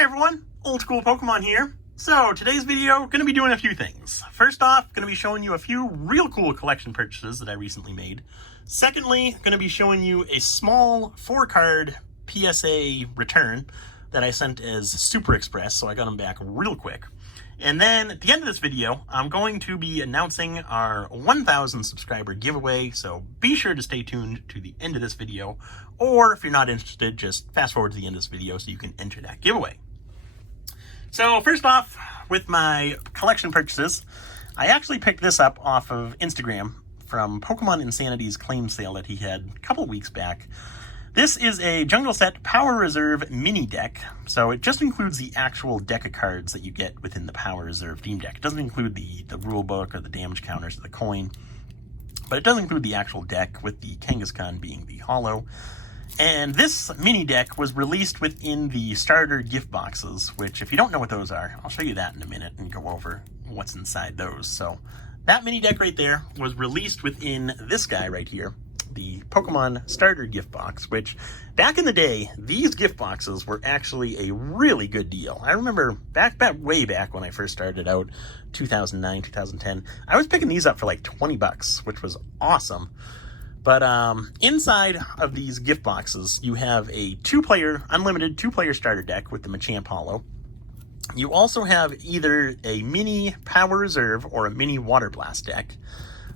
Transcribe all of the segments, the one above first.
Hey everyone, Old School Pokemon here. So today's video, going to be doing a few things. First off, going to be showing you a few real cool collection purchases that I recently made. Secondly, going to be showing you a small 4-card PSA return that I sent as Super Express, so I got them back real quick. And then at the end of this video, I'm going to be announcing our 1,000 subscriber giveaway, so be sure to stay tuned to the end of this video, or if you're not interested, just fast forward to the end of this video so you can enter that giveaway. So first off, with my collection purchases, I actually picked this up off of Instagram from Pokemon Insanity's claim sale that he had a couple weeks back. This is a Jungle Set Power Reserve mini deck, so it just includes the actual deck of cards that you get within the Power Reserve theme deck. It doesn't include the rule book or the damage counters or the coin, but it does include the actual deck, with the Kangaskhan being the holo. And this mini deck was released within the starter gift boxes, which if you don't know what those are, I'll show you that in a minute and go over what's inside those. So that mini deck right there was released within this guy right here, the Pokemon starter gift box, which back in the day, these gift boxes were actually a really good deal. I remember way back when I first started out, 2009, 2010, I was picking these up for like 20 bucks, which was awesome. But inside of these gift boxes, you have a unlimited two-player starter deck with the Machamp Holo. You also have either a mini Power Reserve or a mini Water Blast deck.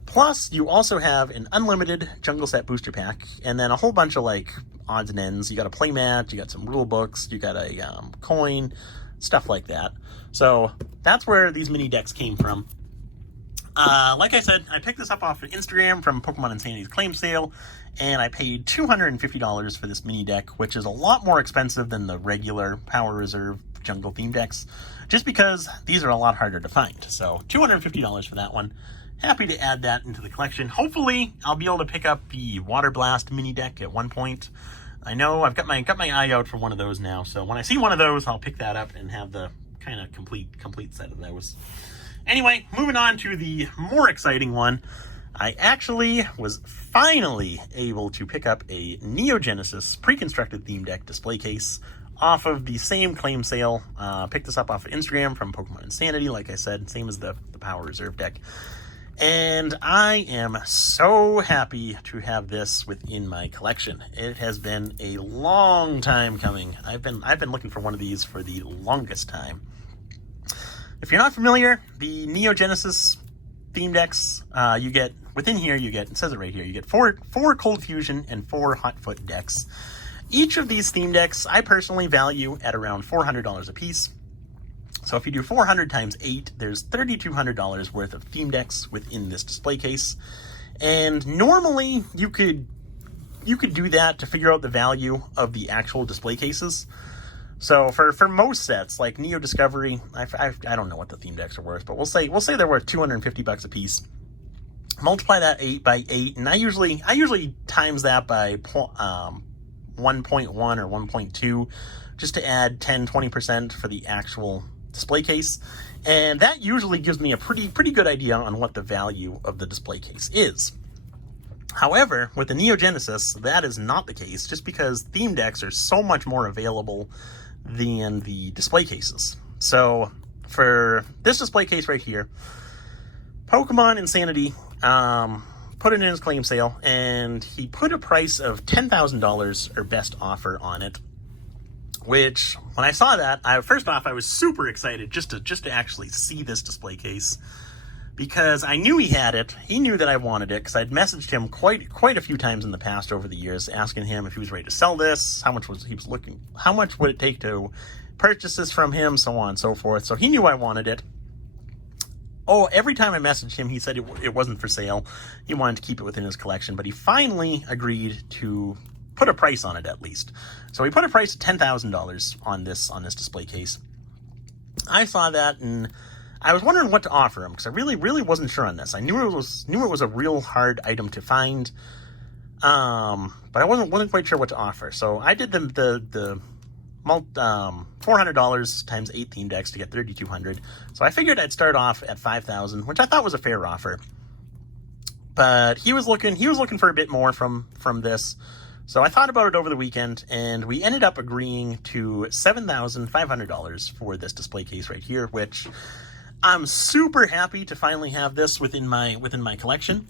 Plus, you also have an unlimited Jungle Set booster pack, and then a whole bunch of like odds and ends. You got a playmat, you got some rule books, you got a coin, stuff like that. So that's where these mini decks came from. Like I said, I picked this up off of Instagram from Pokemon Insanity's claim sale, and I paid $250 for this mini deck, which is a lot more expensive than the regular Power Reserve Jungle theme decks, just because these are a lot harder to find. So $250 for that one. Happy to add that into the collection. Hopefully, I'll be able to pick up the Water Blast mini deck at one point. I know I've got my eye out for one of those now, so when I see one of those, I'll pick that up and have the kind of complete set of those. Anyway, moving on to the more exciting one, I actually was finally able to pick up a Neo Genesis pre-constructed theme deck display case off of the same claim sale. Picked this up off of Instagram from Pokemon Insanity, like I said, same as the Power Reserve deck. And I am so happy to have this within my collection. It has been a long time coming. I've been looking for one of these for the longest time. If you're not familiar, the Neo Genesis theme decks, you get, it says it right here, you get four Cold Fusion and 4 Hot Foot decks. Each of these theme decks, I personally value at around $400 a piece. So if you do 400 times 8, there's $3,200 worth of theme decks within this display case. And normally you could do that to figure out the value of the actual display cases. So for most sets, like Neo Discovery, I don't know what the theme decks are worth, but we'll say they're worth $250 a piece. Multiply that by 8, and I usually times that by 1.1 or 1.2, just to add 10-20% for the actual display case, and that usually gives me a pretty good idea on what the value of the display case is. However, with the Neo Genesis, that is not the case, just because theme decks are so much more available than the display cases. So for this display case right here, Pokemon Insanity put it in his claim sale, and he put a price of $10,000 or best offer on it, which when I saw that, first off, I was super excited just to actually see this display case, because I knew he had it. He knew that I wanted it, because I'd messaged him quite a few times in the past over the years, asking him if he was ready to sell this, how much would it take to purchase this from him, so on and so forth. So he knew I wanted it. Oh, every time I messaged him, he said it wasn't for sale. He wanted to keep it within his collection, but he finally agreed to put a price on it at least. So he put a price of $10,000 on this display case. I saw that, and I was wondering what to offer him, because I really wasn't sure on this. I knew it was a real hard item to find, but I wasn't quite sure what to offer. So I did the $400 times 8 theme decks to get $3,200. So I figured I'd start off at $5,000, which I thought was a fair offer. But he was looking for a bit more from this. So I thought about it over the weekend, and we ended up agreeing to $7,500 for this display case right here, which I'm super happy to finally have this within my collection.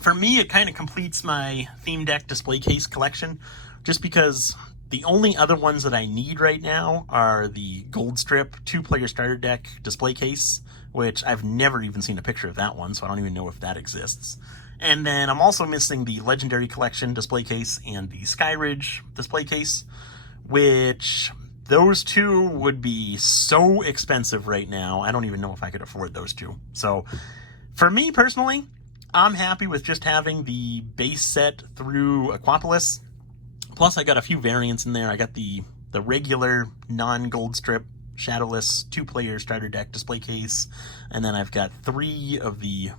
For me, it kind of completes my Theme Deck display case collection, just because the only other ones that I need right now are the Gold Strip 2-player starter deck display case, which I've never even seen a picture of that one, so I don't even know if that exists. And then I'm also missing the Legendary Collection display case and the Skyridge display case, which those two would be so expensive right now. I don't even know if I could afford those two. So for me personally, I'm happy with just having the base set through Aquapolis. Plus I got a few variants in there. I got the regular non-Gold Strip Shadowless 2-player starter deck display case, and then I've got 3 of the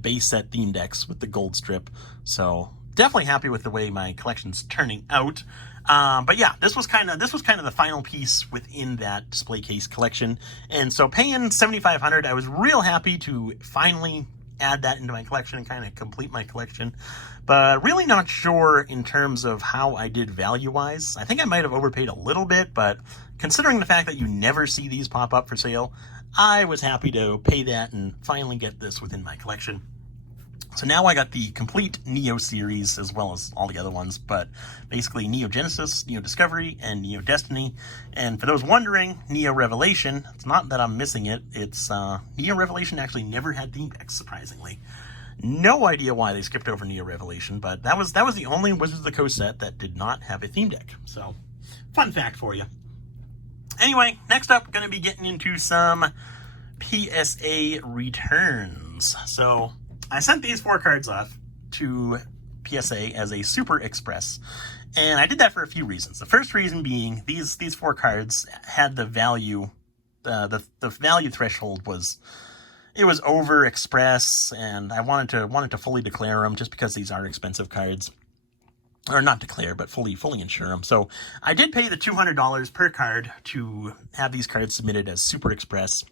base set theme decks with the Gold Strip. So definitely happy with the way my collection's turning out. But yeah, this was kind of the final piece within that display case collection. And so paying $7,500, I was real happy to finally add that into my collection and kind of complete my collection. But really not sure in terms of how I did value-wise. I think I might have overpaid a little bit, but considering the fact that you never see these pop up for sale, I was happy to pay that and finally get this within my collection. So now I got the complete Neo series as well as all the other ones, but basically Neo Genesis, Neo Discovery, and Neo Destiny. And for those wondering, Neo Revelation, it's not that I'm missing it, it's Neo Revelation actually never had theme decks, surprisingly. No idea why they skipped over Neo Revelation, but that was the only Wizards of the Coast set that did not have a theme deck. So, fun fact for you. Anyway, next up, going to be getting into some PSA returns. So, I sent these 4 cards off to PSA as a Super Express, and I did that for a few reasons. The first reason being these 4 cards had the value, the value threshold was over Express, and I wanted to fully declare them just because these are expensive cards. Or not declare, but fully insure them. So I did pay the $200 per card to have these cards submitted as Super Express.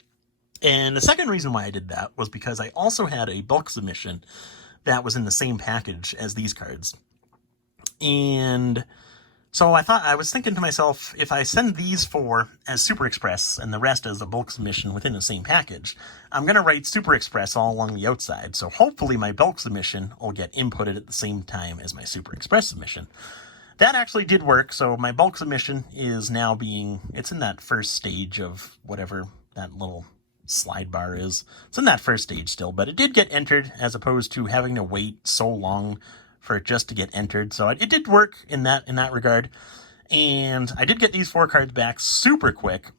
And the second reason why I did that was because I also had a bulk submission that was in the same package as these cards. And so I was thinking to myself, if I send these 4 as Super Express and the rest as a bulk submission within the same package, I'm going to write Super Express all along the outside. So hopefully my bulk submission will get inputted at the same time as my Super Express submission. That actually did work. So my bulk submission is now it's in that first stage of whatever that little slide bar is. It's in that first stage still, but it did get entered as opposed to having to wait so long for it just to get entered. So it did work in that regard. And I did get these 4 cards back super quick.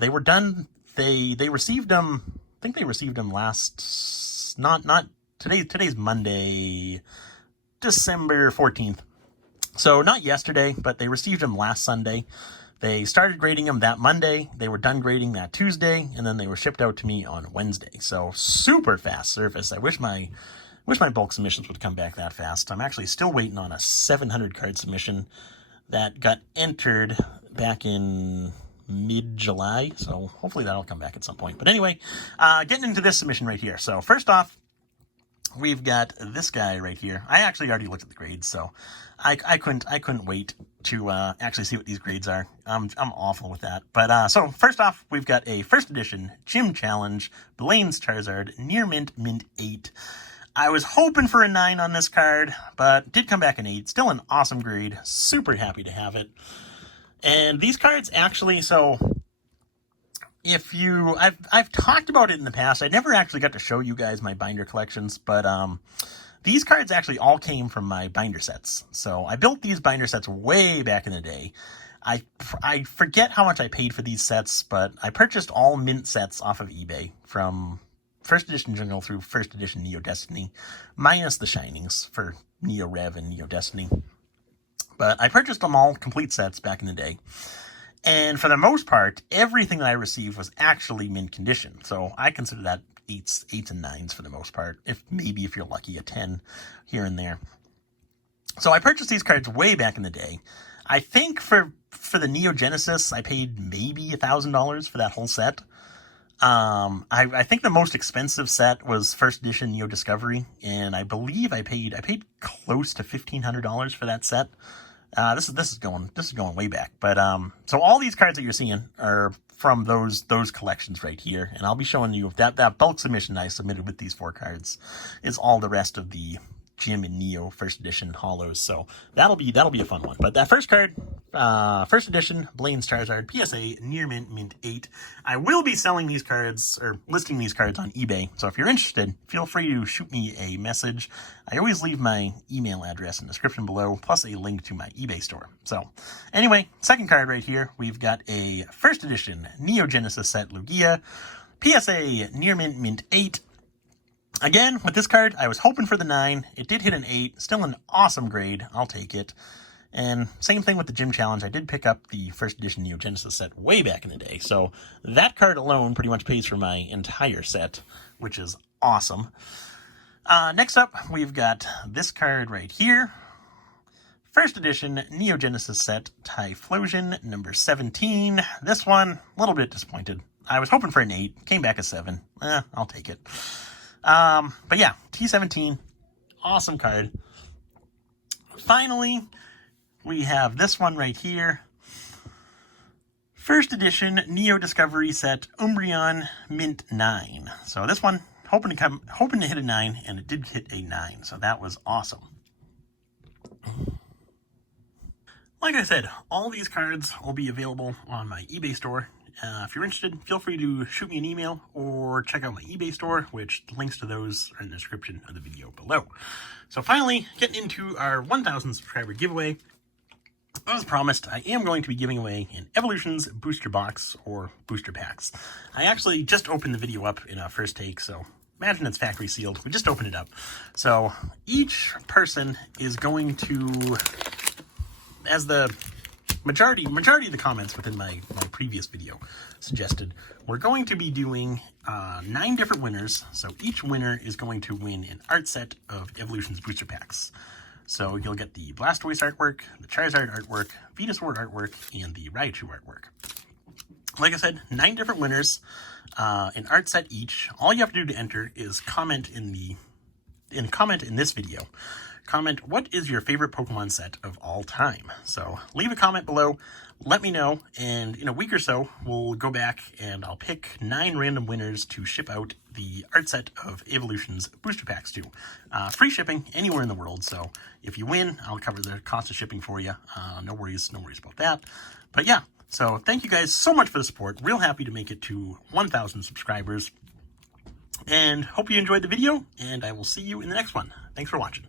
They were done. They received them. I think they received them last, not today. Today's Monday, December 14th. So not yesterday, but they received them last Sunday. They started grading them that Monday. They were done grading that Tuesday, and then they were shipped out to me on Wednesday. So super fast service. I wish my bulk submissions would come back that fast. I'm actually still waiting on a 700 card submission that got entered back in mid-July, so hopefully that'll come back at some point. But anyway, getting into this submission right here. So first off, we've got this guy right here. I actually already looked at the grades, so I couldn't wait to actually see what these grades are. I'm awful with that. But so first off, we've got a first edition Gym Challenge Blaine's Charizard Near Mint 8. I was hoping for a 9 on this card, but did come back an 8. Still an awesome grade. Super happy to have it. And these cards actually, so I've talked about it in the past. I never actually got to show you guys my binder collections, but these cards actually all came from my binder sets. So I built these binder sets way back in the day. I forget how much I paid for these sets, but I purchased all mint sets off of eBay from First Edition Jungle through First Edition Neo Destiny, minus the Shinings for Neo Rev and Neo Destiny. But I purchased them all, complete sets, back in the day. And for the most part, everything that I received was actually mint condition. So I consider that 8s and 9s for the most part. If you're lucky, a 10 here and there. So I purchased these cards way back in the day. I think for the Neo Genesis, I paid maybe $1,000 for that whole set. I think the most expensive set was first edition Neo Discovery, and I believe I paid close to $1,500 for that set. This is going way back. But so all these cards that you're seeing are from those collections right here, and I'll be showing you that bulk submission I submitted with these 4 cards is all the rest of the Jim and Neo first edition holos. So that'll be a fun one. But that first card, first edition Blaine's Charizard PSA Near Mint 8. I will be selling these cards or listing these cards on eBay. So if you're interested, feel free to shoot me a message. I always leave my email address in the description below, plus a link to my eBay store. So anyway, second card right here, we've got a first edition Neo Genesis set Lugia PSA Near Mint 8. Again, with this card, I was hoping for the 9. It did hit an 8. Still an awesome grade. I'll take it. And same thing with the Gym Challenge. I did pick up the first edition Neo Genesis set way back in the day. So that card alone pretty much pays for my entire set, which is awesome. Next up, we've got this card right here. First edition Neo Genesis set Typhlosion number 17. This one, a little bit disappointed. I was hoping for an 8. Came back a 7. I'll take it. But yeah, T17, awesome card. Finally, we have this one right here. First edition Neo Discovery set Umbreon Mint 9. So this one, hoping to hit a 9, and it did hit a 9. So that was awesome. Like I said, all these cards will be available on my eBay store. If you're interested, feel free to shoot me an email or check out my eBay store, which links to those are in the description of the video below. So finally, getting into our 1,000 subscriber giveaway. As promised, I am going to be giving away an Evolutions booster box or booster packs. I actually just opened the video up in a first take, so imagine it's factory sealed. We just opened it up. So each person is going to, as the majority of the comments within my previous video suggested, we're going to be doing 9 different winners. So each winner is going to win an art set of Evolutions booster packs. So you'll get the Blastoise artwork, the Charizard artwork, Venusaur artwork, and the Raichu artwork. Like I said, 9 different winners, an art set each. All you have to do to enter is comment in this video. Comment, what is your favorite Pokemon set of all time? So leave a comment below, let me know, and in a week or so, we'll go back and I'll pick 9 random winners to ship out the art set of Evolutions booster packs to. Free shipping anywhere in the world, so if you win, I'll cover the cost of shipping for you. No worries about that. But yeah, so thank you guys so much for the support. Real happy to make it to 1,000 subscribers. And hope you enjoyed the video, and I will see you in the next one. Thanks for watching.